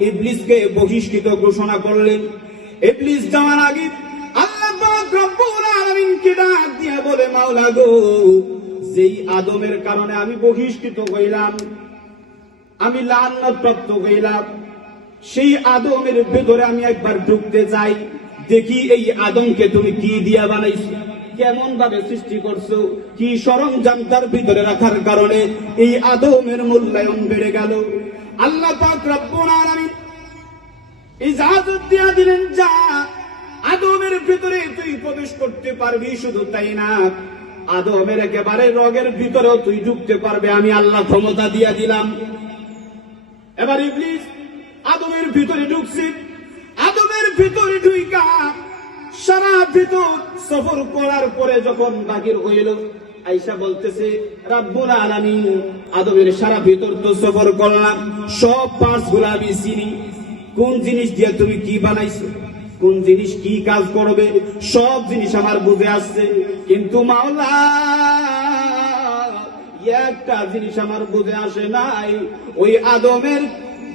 ইবলিসকে বহিষ্কৃত ঘোষণা করলেন। ইবলিস যাওয়ার আগে আল্লাহ রব্বুল আলামিনকে ডাক দিয়ে বলে, মাওলা গো, যেই আদমের কারণে আমি বহিষ্কৃত হইলাম, আমি লান্নত প্রাপ্ত হইলাম, সেই আদমের ভেতরে আমি একবার ঢুকতে চাই। দেখি এই আদমকে তুমি কি দিয়া বানাইছো? কেমন ভাবে সৃষ্টি করছ? কি সরঞ্জাম তার ভিতরে রাখার কারণে এই আদমের মূল্যায়ন বেড়ে গেল? আল্লাহ পাক রব্বুল ইজাজত দিয়া দিলেন, যা আদমের ভিতরে তুই প্রবেশ করতে পারবি, শুধু তাই না, আদমের একেবারে রগের ভিতরেও তুই ঢুকতে পারবে, আমি আল্লাহ ক্ষমতা দিয়া দিলাম। এবার ইবলিস আদমের ভিতরে ঢুকছি। আদমের ভিতরে ঢুইকা সারা ভিতর সফর করার পরে যখন বাকির হইল আইসা বলতেছে, রাব্বুল আলামিন আদমের সারা ভিতর তো সফর করলাম। সব পার্টসগুলা আমি চিনি। কোন জিনিস দিয়ে তুমি কি বানাইছো? কোন জিনিস কি কাজ করবে? সব জিনিস আমার বুঝে আসছে। কিন্তু মাওলা, একটা জিনিস আমার বুঝে আসে নাই। ওই আদমের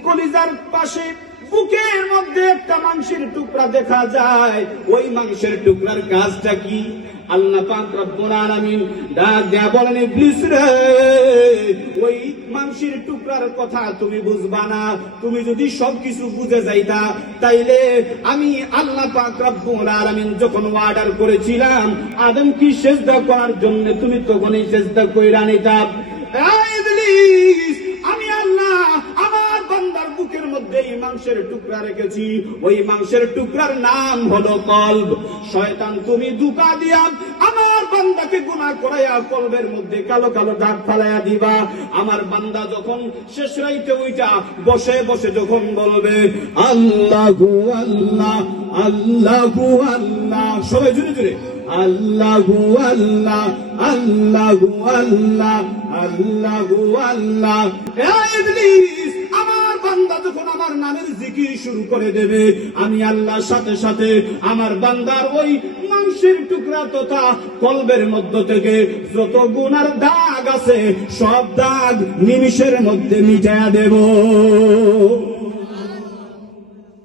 কলিজার পাশে বুকের মধ্যে একটা মাংসের টুকরা দেখা যায়। ওই মাংসের টুকরার কাজটা কি? আল্লাহ পাক রব্বুল আলামিন ডাক দেয়া বলেন, ইবলিস রে, ওই মাংসের টুকরার কথা তুমি বুঝবা না। তুমি যদি সবকিছু বুঝে যাইতা, তাইলে আমি আল্লাহ পাক রব্বুল আলামিন যখন অর্ডার করেছিলাম, আদম কি সেজদা করার জন্য তুমি তখনই সেজদা কইরা নিতাম মধ্যে এই মাংসের টুকরা রেখেছি। ওই মাংসের টুকরার নাম হলো কলব। শয়তান, তুমি দুকা দিয়া আমার বান্দাকে গুনাহ করাইয়া কলবের মধ্যে কালো কালো দাগ ফালাইয়া দিবা। আমার বান্দা যখন শেষ রাইতে ওইটা বসে বসে যখন বলবে, আল্লাহু আল্লাহ আল্লাহু আল্লাহ সবাই জুড়ে জুড়ে আল্লাহু আল্লাহ আল্লাহু আল্লাহ আল্লাহু আল্লাহ ইবলিস, আমার যখন আমার নামের জিকির শুরু করে দেবে, আমি আল্লাহর সাথে সাথে আমার বান্দার ওই মাংসের টুকরা তথা কলবের মধ্য থেকে যত গুনার দাগ আছে, সব দাগ নিমিষের মধ্যে মিটায়া দেব।